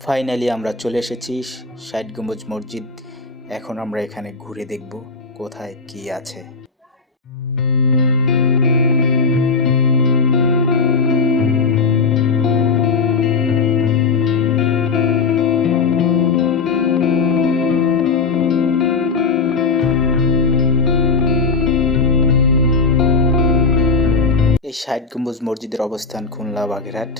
Finally আমরা চলে এসেছি ষাট গম্বুজ মসজিদ। এখন আমরা এখানে ঘুরে দেখব কোথায় কি আছে। এই ষাট গম্বুজ মসজিদের অবস্থান খুলনা বাগেরহাট।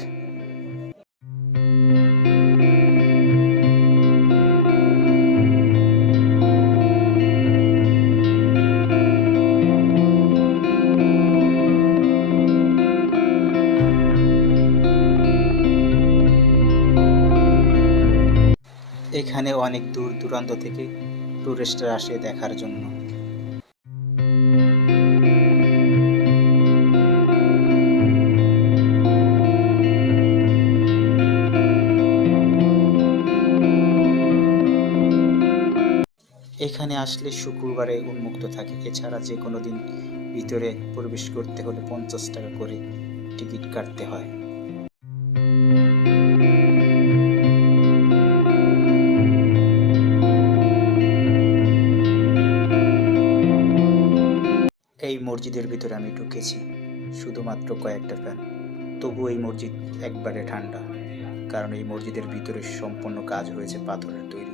এখানে অনেক দূর দূরান্ত থেকে টুরিস্টরা আসে দেখার জন্য। এখানে আসলে শুক্রবারে উন্মুক্ত থাকে, এছাড়া যে কোনো দিন ভিতরে প্রবেশ করতে হলে 50 টাকা করে টিকিট কাটতে হয়। এই মসজিদের ভিতরে আমি ঢুকেছি শুধুমাত্র কয়েকটা ফ্যান, তবু এই মসজিদ একবারে ঠান্ডা, কারণ এই মসজিদের ভিতরে সম্পূর্ণ কাজ হয়েছে পাথরের তৈরি।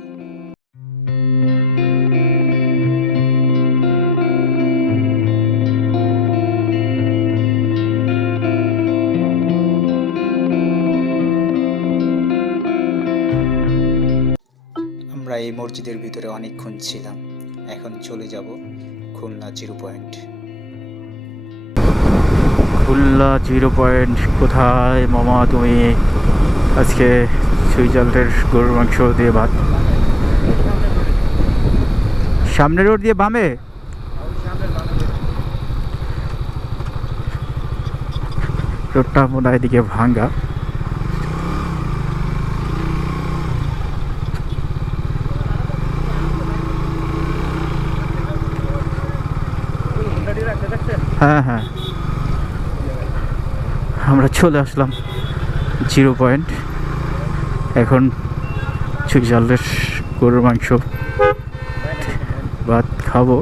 আমরা এই মসজিদের ভিতরে অনেকক্ষণ ছিলাম, এখন চলে যাব Khulna zero point. Khulna zero point কোথায় মামা তুমি? আজকে সুইজারল্যান্ডের গরুর মাংস দিয়ে ভাত। সামনের রোড দিয়ে বামে? রোডটা মনে হয় এদিকে ভাঙ্গা। হ্যাঁ হ্যাঁ, আমরা চলে আসলাম জিরো পয়েন্ট। এখন সুইজারল্যান্ডের গরুর মাংস ভাত খাবো।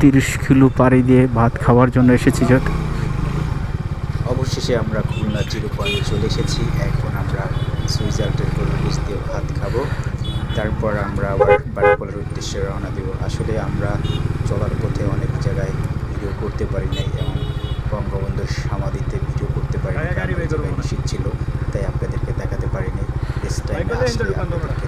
30 কিলো পাড়ি দিয়ে ভাত খাওয়ার জন্য এসেছি। অবশেষে আমরা খুলনা জিরো পয়েন্টে চলে এসেছি। এখন আমরা সুইজারল্যান্ডের গরুর গোশত দিয়ে ভাত খাবো, তারপর আমরা আবার বাড়িপালার উদ্দেশ্যে রওনা দেব। আসলে আমরা চলার পথে অনেক জায়গায় ভিডিও করতে পারি নাই, যেমন বঙ্গবন্ধুর সমাধিতে ভিডিও করতে পারি নাই, কারণ নিষিদ্ধ ছিল, তাই আপনাদেরকে দেখাতে পারি নাই। নেক্সট টাইম আসলে আপনাদেরকে